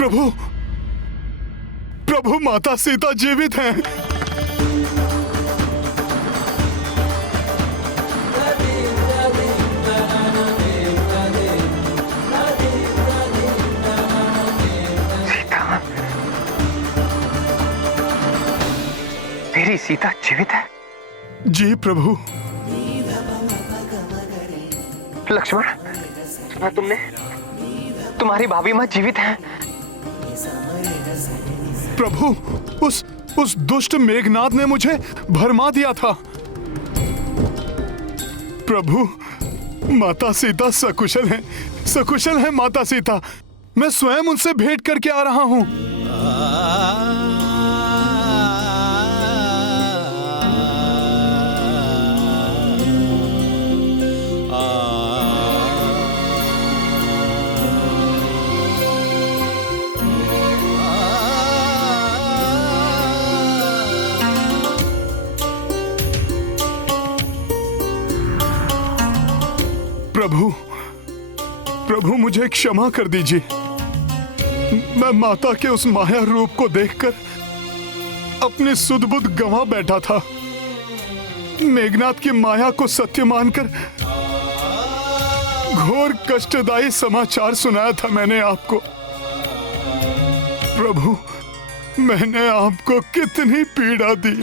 प्रभु, प्रभु माता सीता जीवित हैं। सीता, मेरी सीता जीवित है? जी प्रभु। लक्ष्मण, सुना तुमने? तुम्हारी भाभी माँ जीवित है। प्रभु, उस दुष्ट मेघनाद ने मुझे भरमा दिया था। प्रभु, माता सीता सकुशल हैं, सकुशल हैं माता सीता। मैं स्वयं उनसे भेंट करके आ रहा हूं। प्रभु, प्रभु मुझे क्षमा कर दीजिए। मैं माता के उस माया रूप को देखकर अपनी सुध-बुध गंवा बैठा था। मेघनाद की माया को सत्य मानकर घोर कष्टदायी समाचार सुनाया था मैंने आपको। प्रभु, मैंने आपको कितनी पीड़ा दी,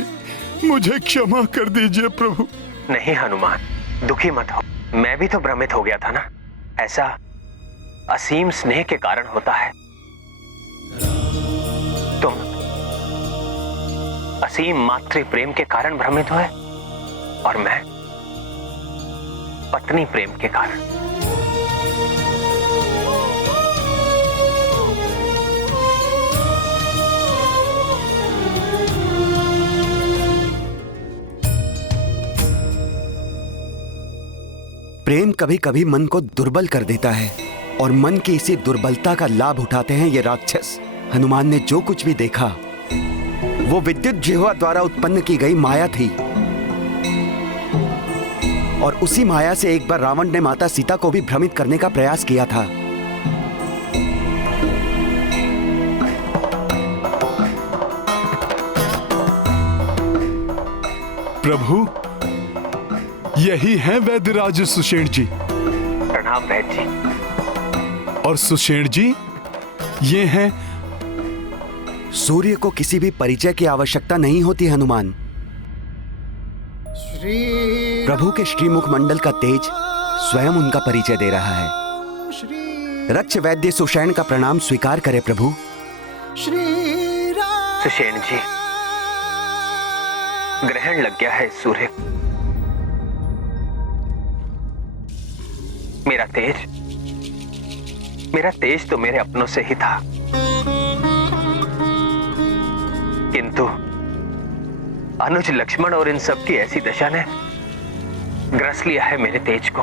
मुझे क्षमा कर दीजिए प्रभु। नहीं हनुमान, दुखी मत हो। मैं भी तो भ्रमित हो गया था ना। ऐसा असीम स्नेह के कारण होता है। तुम असीम मातृ प्रेम के कारण भ्रमित हुए और मैं पत्नी प्रेम के कारण। प्रेम कभी कभी मन को दुर्बल कर देता है और मन की इसी दुर्बलता का लाभ उठाते हैं ये राक्षस। हनुमान ने जो कुछ भी देखा वो विद्युत जिह्वा द्वारा उत्पन्न की गई माया थी और उसी माया से एक बार रावण ने माता सीता को भी भ्रमित करने का प्रयास किया था। प्रभु, यही है वैद्यराज सुषेण जी। प्रणाम वैद्य जी। और सुषेण जी, ये हैं। सूर्य को किसी भी परिचय की आवश्यकता नहीं होती हनुमान। प्रभु के श्रीमुख मंडल का तेज स्वयं उनका परिचय दे रहा है। रक्ष वैद्य सुषेण का प्रणाम स्वीकार करे प्रभु। सुषेण जी, ग्रहण लग गया है सूर्य। मेरा तेज तो मेरे अपनों से ही था, किंतु अनुज, लक्ष्मण और इन सब की ऐसी दशा ने ग्रस लिया है मेरे तेज को।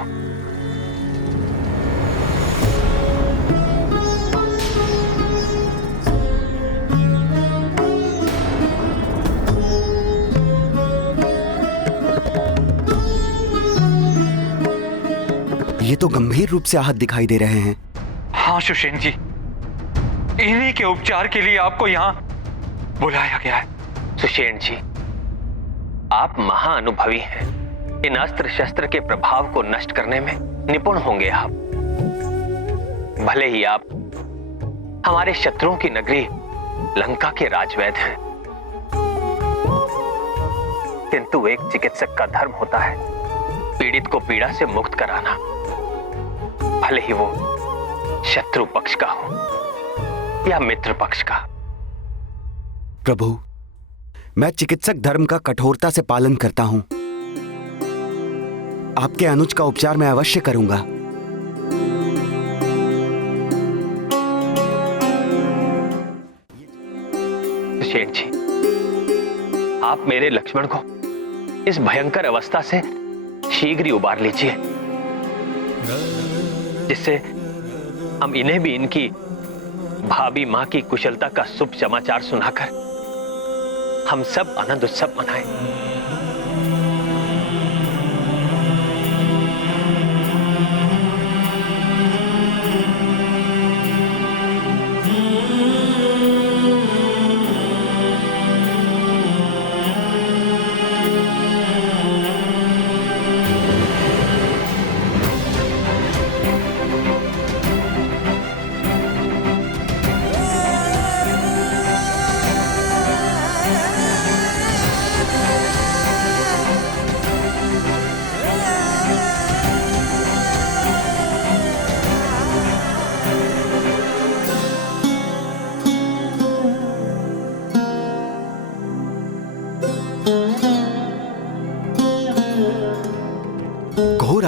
ये तो गंभीर रूप से आहत दिखाई दे रहे हैं। हाँ सुषेण जी, इन्हीं के उपचार के लिए आपको यहाँ बुलाया गया है। सुषेण जी, आप महाअनुभवी हैं। इन अस्त्र शस्त्र के प्रभाव को नष्ट करने में निपुण होंगे आप। भले ही आप हमारे शत्रुओं की नगरी लंका के राजवैद्य हैं, किंतु एक चिकित्सक का धर्म होता है पीड़ित को पीड़ा से मुक्त कराना, भले ही वो शत्रु पक्ष का हो या मित्र पक्ष का। प्रभु, मैं चिकित्सक धर्म का कठोरता से पालन करता हूं। आपके अनुज का उपचार मैं अवश्य करूंगा। सुषेण जी, आप मेरे लक्ष्मण को इस भयंकर अवस्था से शीघ्र ही उबार लीजिए, जिससे हम इन्हें भी इनकी भाभी मां की कुशलता का शुभ समाचार सुनाकर हम सब आनंद उत्सव मनाएं।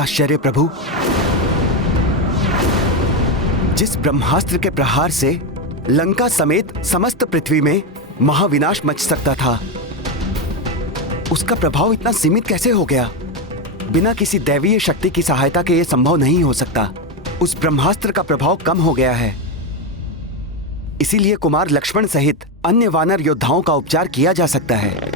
आश्चर्य प्रभु, जिस ब्रह्मास्त्र के प्रहार से लंका समेत समस्त पृथ्वी में महाविनाश मच सकता था, उसका प्रभाव इतना सीमित कैसे हो गया? बिना किसी दैवीय शक्ति की सहायता के यह संभव नहीं हो सकता। उस ब्रह्मास्त्र का प्रभाव कम हो गया है, इसीलिए कुमार लक्ष्मण सहित अन्य वानर योद्धाओं का उपचार किया जा सकता है।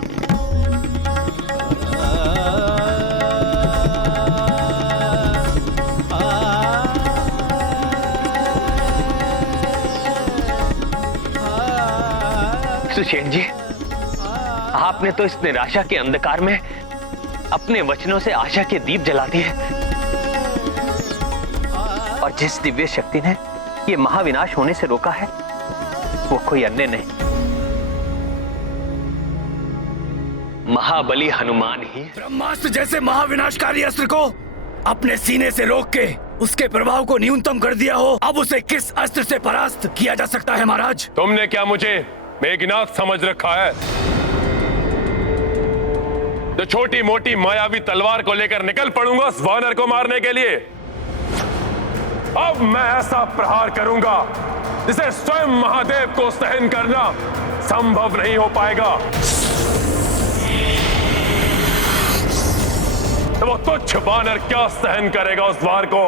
सुषेण जी, आपने तो इस निराशा के अंधकार में अपने वचनों से आशा के दीप जला दिए, और जिस दिव्य शक्ति ने ये महाविनाश होने से रोका है वो कोई अन्य नहीं, महाबली हनुमान ही। ब्रह्मास्त्र जैसे महाविनाशकारी अस्त्र को अपने सीने से रोक के उसके प्रभाव को न्यूनतम कर दिया हो, अब उसे किस अस्त्र से परास्त किया जा सकता है महाराज? तुमने क्या मुझे मेघनाथ समझ रखा है, जो छोटी मोटी मायावी तलवार को लेकर निकल पड़ूंगा उस वानर को मारने के लिए? अब मैं ऐसा प्रहार करूंगा जिसे स्वयं महादेव को सहन करना संभव नहीं हो पाएगा। तो वो तुच्छ वानर क्या सहन करेगा उस वार को?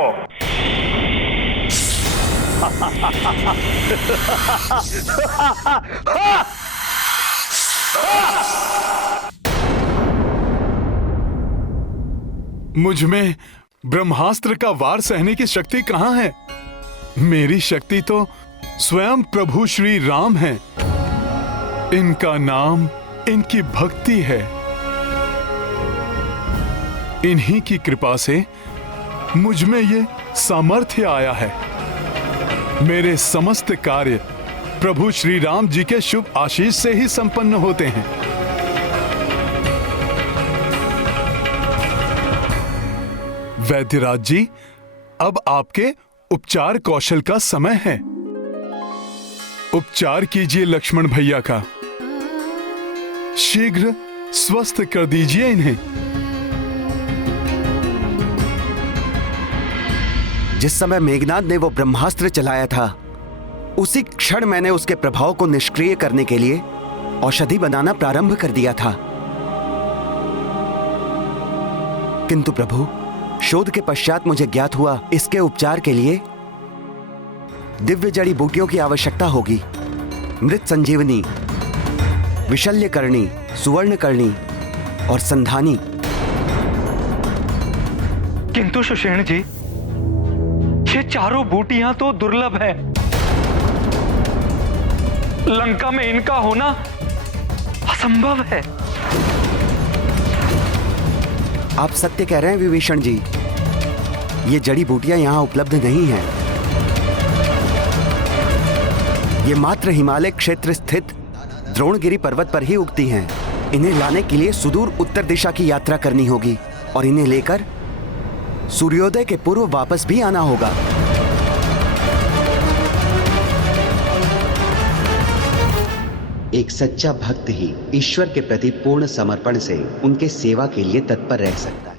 मुझ में ब्रह्मास्त्र का वार सहने की शक्ति कहां है? मेरी शक्ति तो स्वयं प्रभु श्री राम है। इनका नाम इनकी भक्ति है। इन्हीं की कृपा से मुझ में ये सामर्थ्य आया है। मेरे समस्त कार्य प्रभु श्री राम जी के शुभ आशीष से ही संपन्न होते हैं। वैद्यराज जी, अब आपके उपचार कौशल का समय है। उपचार कीजिए लक्ष्मण भैया का, शीघ्र स्वस्थ कर दीजिए इन्हें। जिस समय मेघनाद ने वो ब्रह्मास्त्र चलाया था, उसी क्षण मैंने उसके प्रभाव को निष्क्रिय करने के लिए औषधि बनाना प्रारंभ कर दिया था। किंतु प्रभु, शोध के पश्चात मुझे ज्ञात हुआ इसके उपचार के लिए दिव्य जड़ी बूटियों की आवश्यकता होगी। मृत संजीवनी, विशल्यकर्णी, सुवर्णकर्णी और संधानी। किंतु सुषेण जी, ये चारों बूटियां तो दुर्लभ है। लंका में इनका होना असंभव है। आप सत्य कह रहे हैं विभीषण जी, ये जड़ी बूटियां यहां उपलब्ध नहीं हैं। ये मात्र हिमालय क्षेत्र स्थित द्रोणगिरी पर्वत पर ही उगती हैं। इन्हें लाने के लिए सुदूर उत्तर दिशा की यात्रा करनी होगी और इन्हें लेकर सूर्योदय के पूर्व वापस भी आना होगा। एक सच्चा भक्त ही ईश्वर के प्रति पूर्ण समर्पण से उनके सेवा के लिए तत्पर रह सकता है।